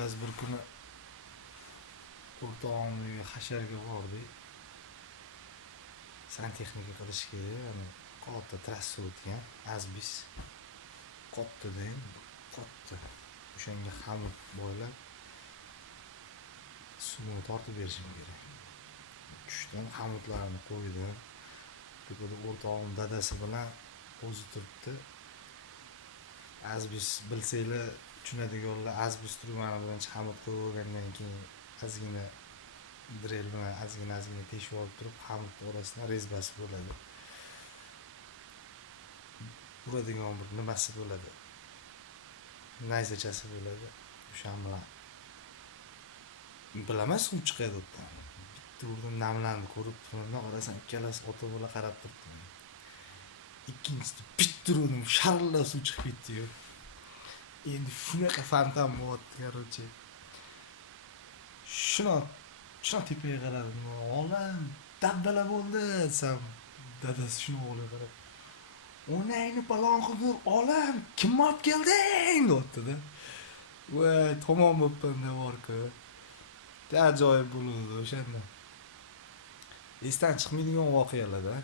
Biz bir kuni o'rtog'imga hasharga bordik. Santexnika qilishga, yani katta trassa o'tgan, azbis katta endi, katta. O'shanga xamut boylab suvni tortib berishim kerak. Tushdan xamutlarni qo'ydim. Tepada o'rtog'im dadasi bilan o'zi turibdi. Azbis bilsanglar tushunadiganlar, azbis turmani bilan xamut qo'yib olgandan keyin ozgina drel bilan ozgina teshib olib turib, xamutni orasidan rezbasi bo'ladi. Uradigan bir nimasi bo'ladi. Nayzachasi bo'ladi. O'sha bilan bilaman suv chiqadi o'tdan. Bitta urdim, namlanib ko'rib turib, qarasam ikkalasi ota bola qarab turibdi. Ikkinchisida bitta urdim, sharillab suv chiqib ketdi-yu. Endi shunaqa fantam bo'lyapti, qarochi. Shuna tepaga qaradim. Olam dabdala bo'ldi desam, dadasi shuni o'g'liga qarab, "Onangni balon qilgur, olam, kim olib kelding?" deyapti-da. Voy, tamom bo'pman devorku. Ajoyib bo'ldi o'shanda. Esdan chiqmaydigan voqealar-da.